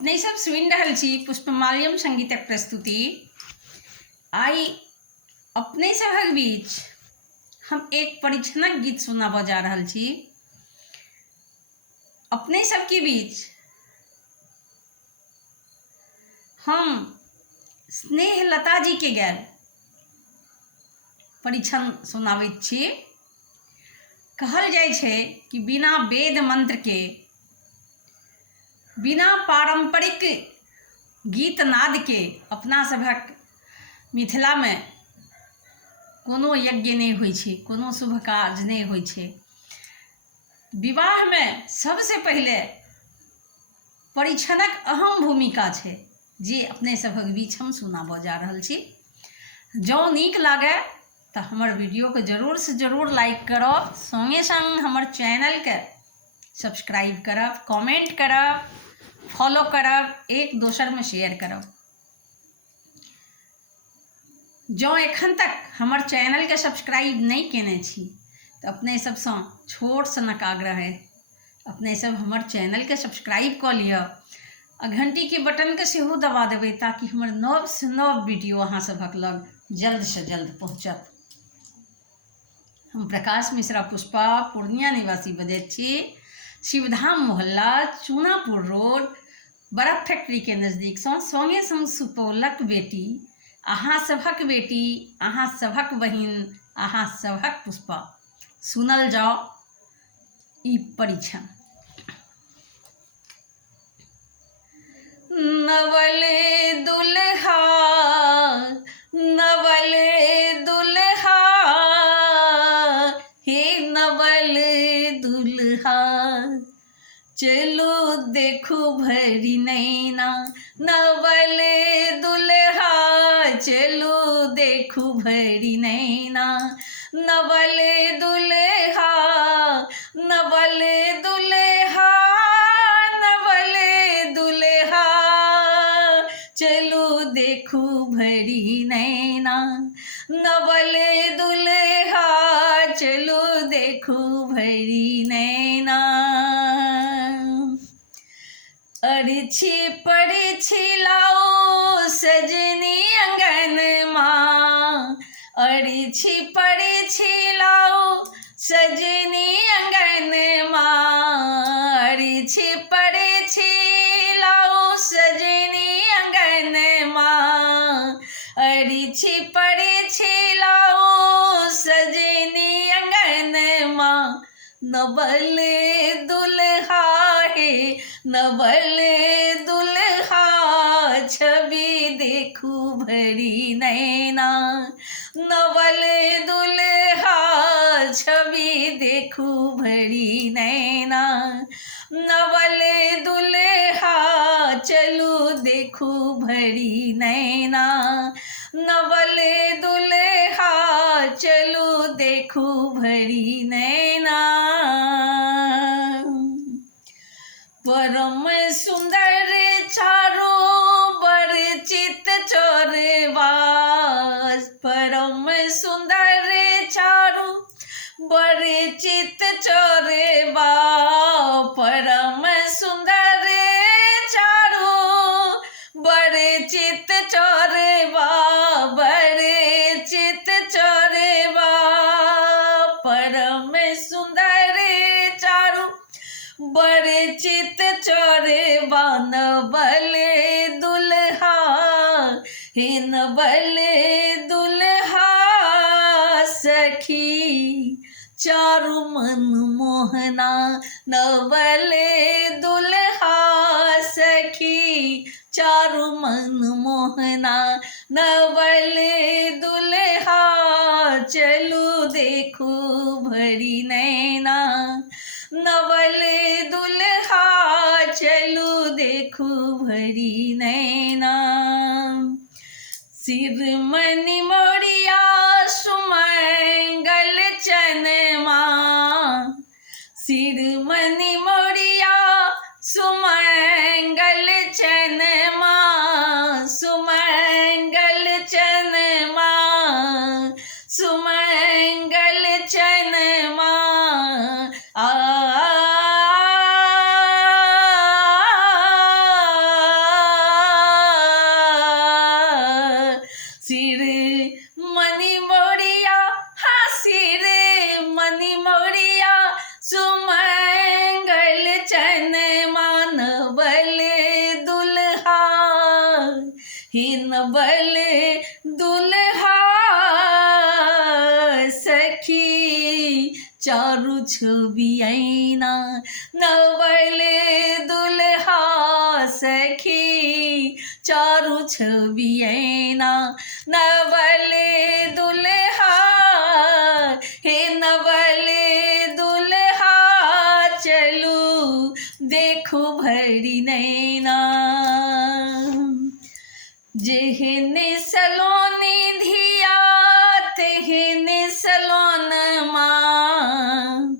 अपने सब सुनि रहल छी पुष्पमाल्यम संगीतक प्रस्तुति। आई अपने सभक बीच हम एक परीक्षणक गीत सुनाबऽ जा रहल छी। अपने सबके बीच हम स्नेहलता जी के गायल परीक्षण सुनाबैत छी। कहल जाइ छै कि बिना वेद मंत्र के, बिना पारंपरिक गीत नाद के अपना सभक मिथिला में कोनो यज्ञ नहीं होइ छै, कोनो शुभ काज नहीं होइ छै। विवाह में सबसे पहले परीक्षणक अहम भूमिका छै, जे अपने सभक बीच हम सुनाबऽ जा रहल छी। जँ नीक लागे तो हमर वीडियो के जरूर से जरूर लाइक करब, संगे संग हमर चैनल के सब्सक्राइब करब, कमेंट करब, फॉलो करब, एक दोसर में शेयर करब। जँ एखन तक हमर चैनल के सब्सक्राइब नहीं केने छी तो अपने सबसँ छोट सनक आग्रह है, अपने सब हमर चैनल के सब्सक्राइब कऽ लिअ आ घंटी के बटन के सेहो दबा देबै, ताकि हमर नव से नव वीडियो अहाँ सभक लग जल्द से जल्द पहुँचत। हम प्रकाश मिश्रा पुष्पा पूर्णिया निवासी बजैत छी। शिवधाम मोहल्ला, चूनापुर रोड, बर्फ फैक्ट्री के नजदीक संगे संग सुपौलक बेटी, अहाँ सभक बेटी, अहाँ सभक बहिन, अहाँ सभक पुष्पा। सुनल जाओ ई परीक्षण। नवले दुल्हा, नवले दुल्हा, हे नवले दुल्हा, चलो देखो भरी नैना, नवले दुल्हा, चलो देखो भरी नैना, नवले दुल्हा, नवले दुल्हा, नवले दुल्हा, चलो देखो भरी नैना, नवले दुल्हा, चलो देखो भरी नैना। अरछी परछी लाओ सजनी अंगन माँ, अरछी परछी लाओ सजनी अंगन माँ, अरछी परछी लाओ सजनी अंगन माँ, अरछी परछी लाओ सजनी अंगन माँ। नवले दुल्हा है, नवले दुल्हा, छवि देखू भरी नैना, नवले दुल्हा, छवि देखू भरी नैना, नवले दुल्हा, चलो देखू भरी नैना, नवले दुल्हा, चलो देखू भरी नैना। परम सुंदर चारो बर चित चोरवास, परम सुंदर चारो बर चित चोरवा, परम सुंदर चारो बर चित चोरवा, बर चित चोरवा, परम सुंदर चारो बर चित चोरवा, नवले दुल्हा, हे नवले दुल्हा, सखी चारु मन मोहना, नवले दुल्हा, सखी चारु मन मोहना, नवले दुल्हा, चलो देखो भरी नैना, नवले दुल्हा, चलो देखो भरी नैना। सिरमणि मोरिया सुमंगल चनमा, सिरमणि मोरिया सुमंगल चनमा, सुमंगल चनमा, सुमंगल चनमा। आ सखी चारू छवि ऐना, नवल दुल्हा सखी चारू छवि ऐना, नवल दुल्हा हे नवल दुल्हा चलू देखो भरी नैना। जेहन सलोनी धिया तेहन सलोन माँ,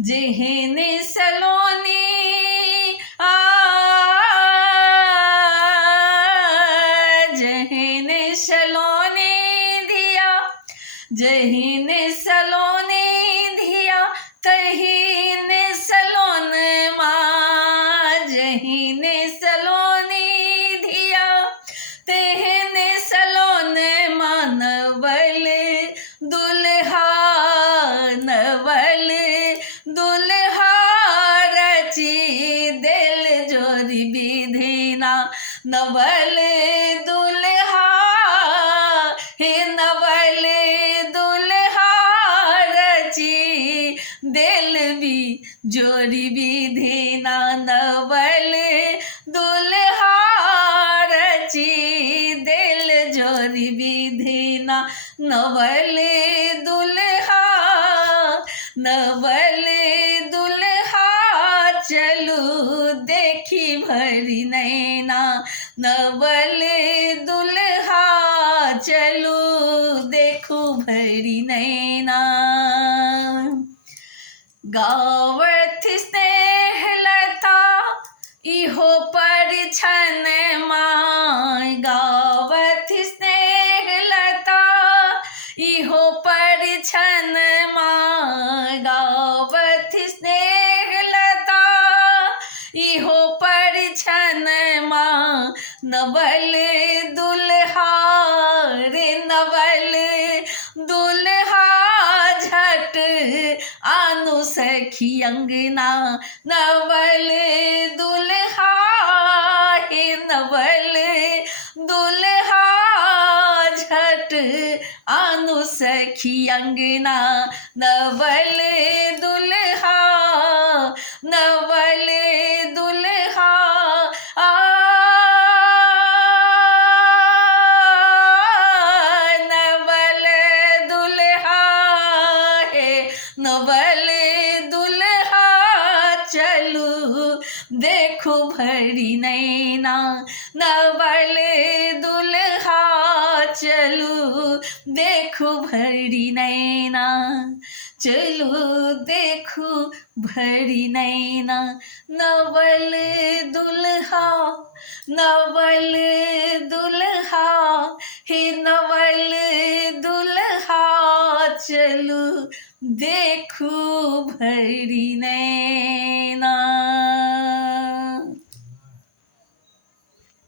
जेहन सलोनी जेहन सलोनी धिया, जेहन सलोनी धिया तहीन सलोन माँ, जेहन सलोनी धिया तेहन सलोन माँ, नवल दुल्हा नवल दुल्हा रची दिल जोरी विधिना, नवल दुल्हा हे नवल दुल्हा रची दिल भी जोरी विधिना, नवल दुल्हा रची दिल जोरी विधिना, नवल दुल्हा नवल दुल्हा चलू देखी भरी नैना, नवल दुल्हा चलू देखू भरी नैना। गावत स्नेहलता इहो परिछन माँ, गावत स्नेहलता इहो परिछन माँ, गावत स्नेहलता इहो परिछन माँ, नवल दुल्हा रे नवल दुल्हा झट आनु सखी अंगना, नवल दुल्हा हे नवल दुल्हा झट आनु सखी अंगना, नवल दुल्हा नवल दुल्हा नवल दुल्हा हे नवल दुल्हा चलू देखो भरी नैना, नवल दुल्हा चलू देखो भरी नैना, चलू देखो भरी नैना, नवल दुल्हा नवल दुल्हा हे नवल दुल्हा चलू देखो भरी नैना।